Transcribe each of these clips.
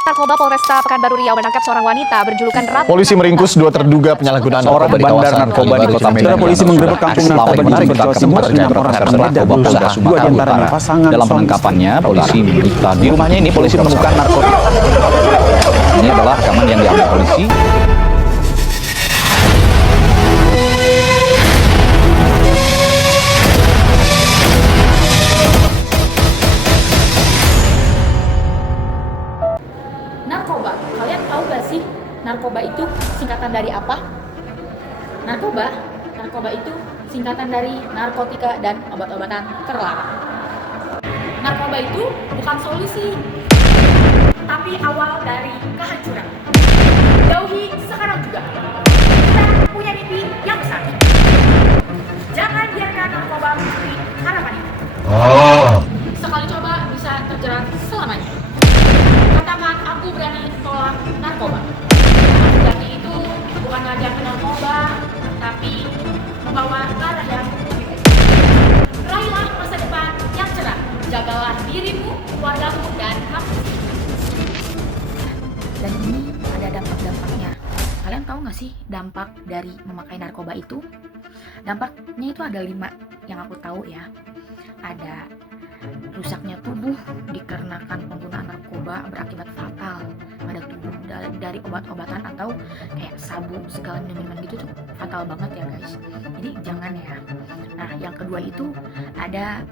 Narkoba Polresta Pekanbaru Riau menangkap seorang wanita berjulukan Ratu. Polisi meringkus 2 terduga penyalahgunaan Seorang bandar narkoba di Kota Medan. Polisi menggerebek kampung narkoba di Jember, Jawa Timur. 6 orang terlibat berusaha. 2 diantaranya pasangan. Dalam penangkapannya, polisi memeriksa di rumahnya ini polisi menemukan narkotika. Ini adalah rekaman yang diambil polisi. Narkoba, kalian tahu gak sih narkoba itu singkatan dari apa? Narkoba itu singkatan dari narkotika dan obat-obatan terlarang. Narkoba itu bukan solusi, tapi awal dari kehancuran. Jauhi sekarang juga. Kita punya mimpi yang besar. Jangan biarkan narkoba mencuri harapan itu. Sekali coba bisa terjerat selamanya. Katakan aku berani tolak narkoba. Jadi itu bukan ngajak ke narkoba, tapi membawa ke arah yang lebih baik. Raihlah masa depan yang cerah. Jagalah dirimu, keluargamu, dan kamu. Dan ini ada dampak-dampaknya. Kalian tahu nggak sih dampak dari memakai narkoba itu? Dampaknya itu ada 5 yang aku tahu ya. Ada rusaknya tubuh dikarenakan penggunaan narkoba berakibat fatal pada tubuh dari obat-obatan atau kayak sabu segala minuman gitu tuh fatal banget ya guys. Jadi jangan ya. Nah yang kedua itu ada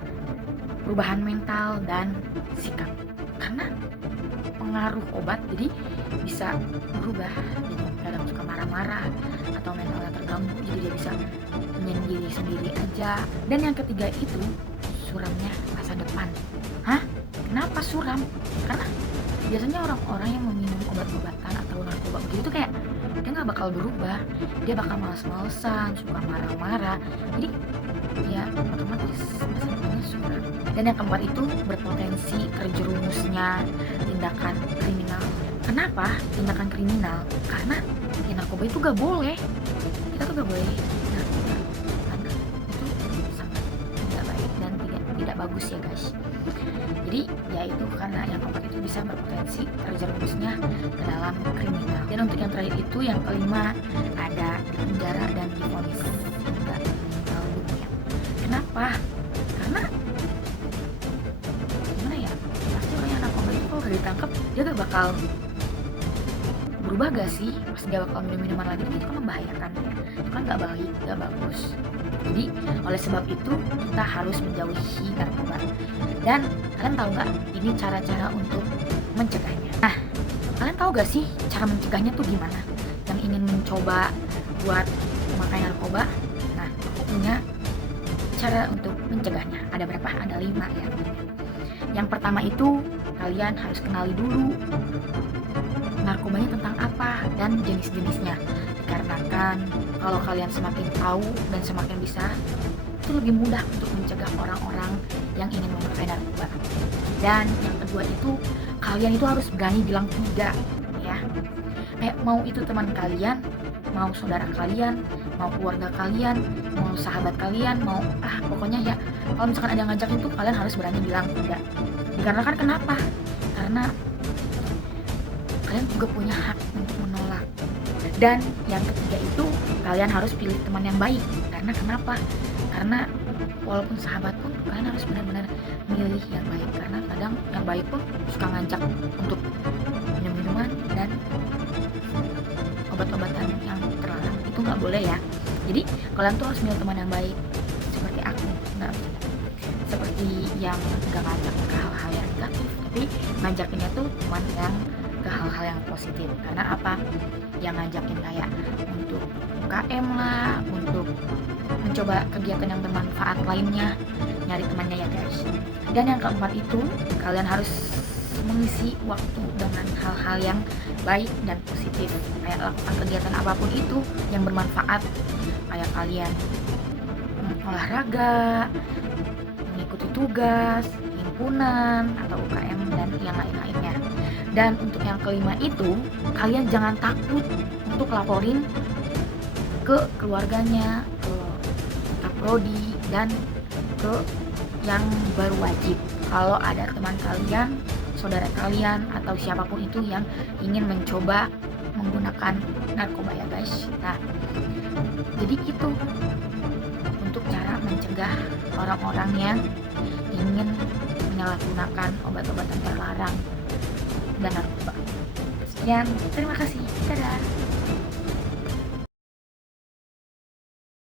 perubahan mental dan sikap karena pengaruh obat jadi bisa berubah, jadi kadang suka marah-marah atau mentalnya terganggu jadi dia bisa menyendiri sendiri aja. Dan yang ketiga itu suramnya masa depan. Hah? Kenapa suram? Karena biasanya orang-orang yang meminum obat-obatan atau narkoba begitu kayak dia nggak bakal berubah, dia bakal males-malesan, suka marah-marah. Jadi ya otomatis masa depannya suram. Dan yang keempat itu berpotensi terjerumusnya tindakan kriminal. Kenapa tindakan kriminal? Karena ya, narkoba itu gak boleh. Kita tuh gak boleh narkoba karena itu sangat tidak baik dan tidak bagus ya guys. Jadi ya itu karena yang keempat itu bisa berpotensi terjerumusnya ke dalam kriminal. Dan untuk yang terakhir itu yang kelima ada di penjara dan divonis hingga meninggal dunia. Kenapa? Karena gimana ya? Pasti orang yang narkoba itu kalau udah ditangkap dia gak bakal berubah gak sih? Pas dia bakal minum-minuman lagi itu kan membahayakan ya. Itu kan gak baik, gak bagus. Jadi oleh sebab itu kita harus menjauhi narkoba. Dan kalian tahu gak ini cara-cara untuk mencegahnya? Nah, kalian tahu gak sih cara mencegahnya tuh gimana? Yang ingin mencoba buat memakai narkoba? Nah, aku punya cara untuk mencegahnya. Ada berapa? Ada 5 ya. Yang pertama itu kalian harus kenali dulu narkobanya tentang apa dan jenis-jenisnya. Dikarenakan kalau kalian semakin tahu dan semakin bisa, itu lebih mudah untuk mencegah orang-orang yang ingin memakai narkoba. Dan yang kedua itu kalian itu harus berani bilang tidak ya. Mau itu teman kalian, mau saudara kalian, mau keluarga kalian, mau sahabat kalian, mau pokoknya ya kalau misalkan ada yang ngajak itu kalian harus berani bilang tidak. Dikarenakan kenapa? Karena kalian juga punya hak untuk menolak. Dan yang ketiga itu kalian harus pilih teman yang baik. Karena kenapa? Karena walaupun sahabat pun kalian harus benar-benar milih yang baik. Karena kadang yang baik pun suka ngajak untuk minum-minuman dan obat-obatan yang terlarang. Itu nggak boleh ya. Jadi kalian tuh harus milih teman yang baik. Seperti aku, nggak seperti yang nggak ngajak ke hal-hal yang negatif, tapi ngajakinnya tuh teman yang ke hal-hal yang positif. Karena apa? Yang ngajakin kayak untuk UKM lah, untuk mencoba kegiatan yang bermanfaat lainnya, nyari temannya ya guys. Dan yang keempat itu kalian harus mengisi waktu dengan hal-hal yang baik dan positif, kayak lakukan kegiatan apapun itu yang bermanfaat, kayak kalian olahraga, mengikuti tugas, himpunan atau UKM dan yang lain-lainnya. Dan untuk yang kelima itu kalian jangan takut untuk laporin ke keluarganya, ke kaprodi dan ke yang baru wajib. Kalau ada teman kalian saudara kalian atau siapapun itu yang ingin mencoba menggunakan narkoba ya guys. Nah, jadi itu untuk cara mencegah orang-orang yang ingin menyalahgunakan obat-obatan terlarang dan narkoba. Sekian, terima kasih. Dadah.